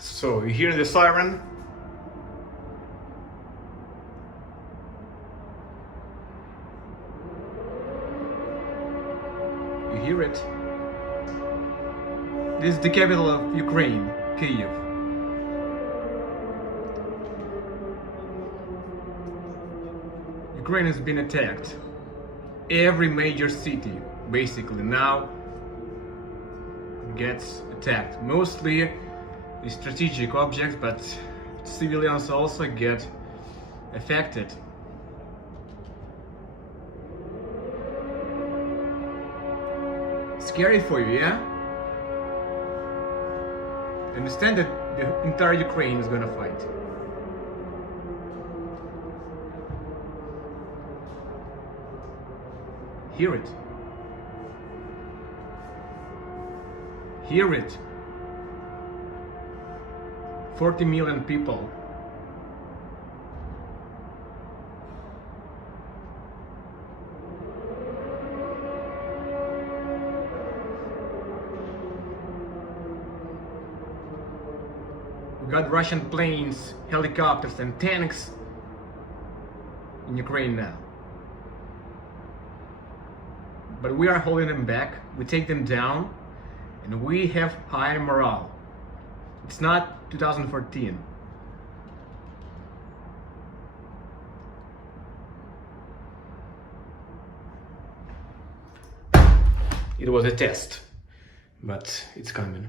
So you hear the siren? You hear it? This is the capital of Ukraine, Kyiv. Ukraine has been attacked. Every major city basically now gets attacked. Mostly the strategic objects, but civilians also get affected. Scary for you, yeah? Understand that the entire Ukraine is gonna fight. Hear it. Hear it. 40 million people. We got Russian planes, helicopters and tanks in Ukraine now. But we are holding them back, we take them down, and we have high morale. It's not 2014. It was a test, but it's coming.